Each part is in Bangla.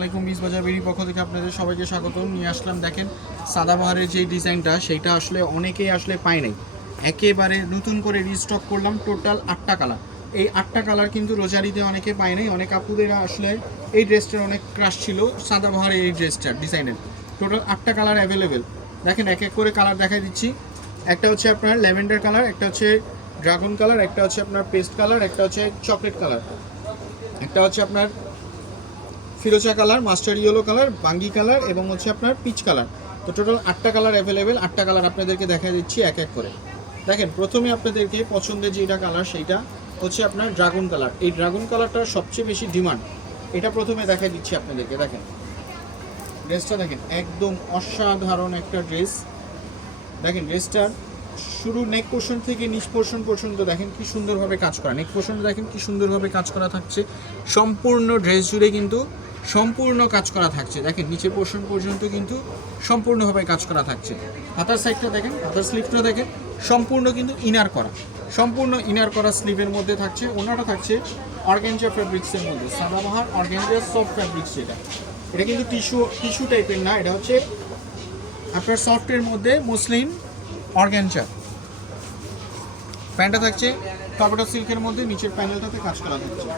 আসসালামাইকুম বিজবাজার বেরি পক্ষ থেকে আপনাদের সবাইকে স্বাগত নিয়ে আসলাম। দেখেন সাদাবাহারের যে ডিজাইনটা সেইটা আসলে অনেকেই আসলে পায় নাই, একেবারে নতুন করে রিস্টক করলাম। টোটাল 8টা কালার, এই 8টা কালার কিন্তু রোজারিতে অনেকে পায় নাই। অনেক আপুদের আসলে এই ড্রেসটার অনেক ক্রাশ ছিল সাদাবাহারের এই ড্রেসটার ডিজাইনের। টোটাল 8টা কালার অ্যাভেলেবেল। দেখেন এক এক করে কালার দেখাই দিচ্ছি। একটা হচ্ছে আপনার ল্যাভেন্ডার কালার, একটা হচ্ছে ড্রাগন কালার, একটা হচ্ছে আপনার পেস্ট কালার, একটা হচ্ছে চকলেট কালার, একটা হচ্ছে আপনার ফিরোজা কালার, মাস্টার ইয়েলো কালার, বাঙ্গি কালার এবং হচ্ছে আপনার পিচ কালার। তো টোটাল 8টা কালার অ্যাভেলেবেল। 8টা কালার আপনাদেরকে দেখা দিচ্ছি এক এক করে। দেখেন প্রথমে আপনাদেরকে পছন্দের যেটা কালার সেইটা হচ্ছে আপনার ড্রাগন কালার। এই ড্রাগন কালারটার সবচেয়ে বেশি ডিমান্ড। এটা প্রথমে দেখা দিচ্ছি আপনাদেরকে। দেখেন ড্রেসটা দেখেন, একদম অসাধারণ একটা ড্রেস। দেখেন ড্রেসটার শুরু নেক পোর্শন থেকে নিচ পোর্শন পর্যন্ত দেখেন কি সুন্দরভাবে কাজ করা। নেক পোর্শনটা দেখেন কি সুন্দরভাবে কাজ করা থাকছে। সম্পূর্ণ ড্রেস জুড়ে কিন্তু সম্পূর্ণ কাজ করা থাকছে। দেখেন নিচের পোর্শন পর্যন্ত কিন্তু সম্পূর্ণভাবে কাজ করা থাকছে। হাতার সাইডটা দেখেন, হাতার স্লিভটা দেখেন, সম্পূর্ণ কিন্তু ইনার করা, সম্পূর্ণ ইনার করা স্লিভের মধ্যে থাকছে। ওনাটা থাকছে অর্গানজা ফ্যাব্রিক্সের মধ্যে, সাদাবাহার অর্গানজা সফট ফ্যাব্রিক্স। এটা কিন্তু টিস্যু টাইপের না, এটা হচ্ছে আপনার সফটের মধ্যে মসলিন অর্গানজা। প্যান্টটা থাকছে টপেটা সিল্কের মধ্যে, নিচের প্যানেলটাতে কাজ করা থাকছে।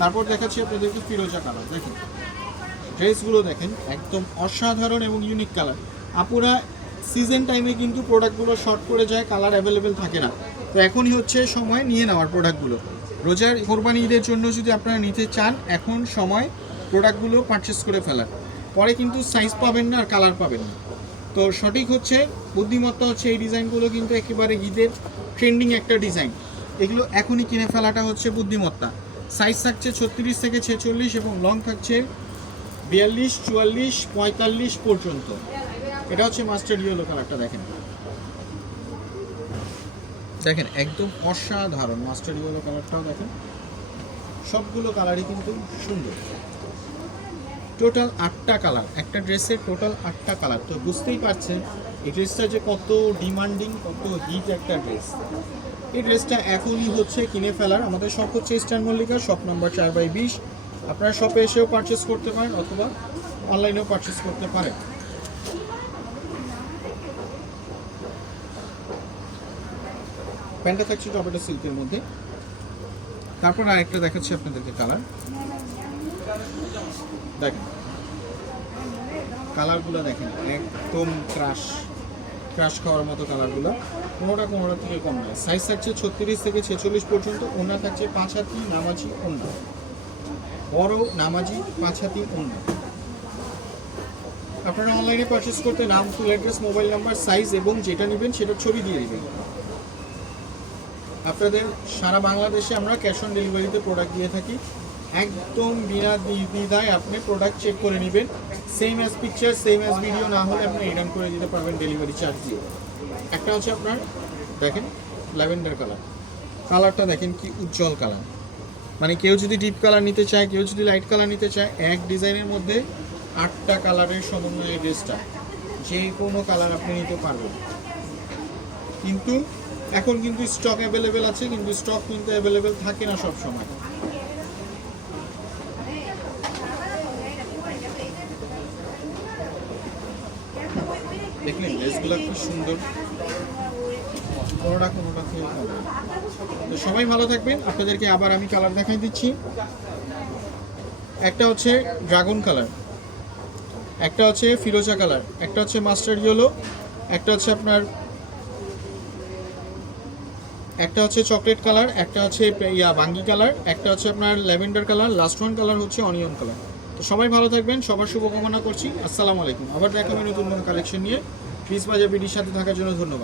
তারপর দেখাচ্ছি আপনাদেরকে ফিরোজা কালার। দেখেন ড্রেসগুলো দেখেন একদম অসাধারণ এবং ইউনিক কালার। আপুরা সিজন টাইমে কিন্তু প্রোডাক্টগুলো শর্ট করে যায়, কালার অ্যাভেলেবেল থাকে না। তো এখনই হচ্ছে সময় নিয়ে নেওয়ার প্রোডাক্টগুলো। রোজার কোরবানি ঈদের জন্য যদি আপনারা নিতে চান, এখন সময় প্রোডাক্টগুলো পারচেস করে ফেলার। পরে কিন্তু সাইজ পাবেন না আর কালার পাবেন না। তো সঠিক হচ্ছে বুদ্ধিমত্তা হচ্ছে এই ডিজাইনগুলো কিন্তু একেবারে ঈদের ট্রেন্ডিং একটা ডিজাইন। এগুলো এখনই কিনে ফেলাটা হচ্ছে বুদ্ধিমত্তা। সাইজ থাকছে 36 থেকে 46 এবং লং থাকছে 42, 44, 45 পর্যন্ত। এটা হচ্ছে মাস্টার ইয়েলো কালারটা। দেখেন দেখেন একদম অসাধারণ মাস্টার ইয়েলো কালারটাও দেখেন। সবগুলো কালারই কিন্তু সুন্দর। টোটাল 8টা কালার, একটা ড্রেসের টোটাল 8টা কালার। তো বুঝতেই পারছেন এই ড্রেসটা যে কত ডিমান্ডিং, কত হিট একটা ড্রেস। এই ড্রেসটা এখনই হচ্ছে কিনে ফেলার। আমাদের শপ হচ্ছে ইস্টার্ন মল্লিকা, শপ নাম্বার 4/20। আপনারা শপে এসেও পারচেস করতে পারেন অথবা অনলাইনেও পারচেস করতে পারেন। প্যান্টটা থাকছে টপেটা সিল্কের মধ্যে। তারপর আরেকটা দেখাচ্ছি আপনাদেরকে কালার। দেখেন কালারগুলো দেখেন একদম ক্রাশ খাওয়ার মতো কালারগুলো। কোনোটা থেকে কম নয়। সাইজ থাকছে 36 থেকে 46 পর্যন্ত। ওড়না থাকছে 5 হাতি নামাজি ওড়না, বড় নামাজি 5 হাতি ওড়না। আপনারা অনলাইনে পারচেস করতে নাম, full address, mobile number, size এবং যেটা নেবেন সেটার ছবি দিয়ে দেবেন। আপনাদের সারা বাংলাদেশে আমরা ক্যাশ অন ডেলিভারিতে প্রোডাক্ট দিয়ে থাকি। একদম বিনা দ্বিধায় আপনি প্রোডাক্ট চেক করে নেবেন। Same as picture, same as video না হলে আপনি রিটার্ন করে দিতে পারবেন ডেলিভারি চার্জ দিয়ে। একটা হচ্ছে আপনার দেখেন ল্যাভেন্ডার কালার। কালারটা দেখেন কি উজ্জ্বল কালার। মানে কেউ যদি ডিপ কালার নিতে চায়, কেউ যদি লাইট কালার নিতে চায়, এক ডিজাইনের মধ্যে 8টা কালারের সমন্বয়ে ড্রেসটা যে কোনো কালার আপনি নিতে পারবেন। কিন্তু এখন কিন্তু স্টক অ্যাভেলেবেল আছে, কিন্তু স্টক কিন্তু অ্যাভেলেবেল থাকে না সব সময়। দেখলেন ড্রেসগুলো খুব সুন্দর, কোনোটা থেকে কম। তো সবাই ভালো থাকবেন। আপনাদেরকে আবার আমি কালার দেখাই দিচ্ছি। একটা হচ্ছে ড্রাগন কালার, একটা হচ্ছে ফিরোজা কালার, একটা হচ্ছে মাস্টার ইয়েলো, একটা হচ্ছে আপনার চকলেট কালার, একটা হচ্ছে বাঙ্গি কালার, একটা হচ্ছে আপনার lavender colour, last one colour হচ্ছে অনিয়ন কালার। তো সবাই ভালো থাকবেন, সবার শুভকামনা করছি। আসসালামু আলাইকুম। আবার দেখা হবে নতুন কালেকশন নিয়ে। বিজবাজার বিডির সাথে থাকার জন্য ধন্যবাদ।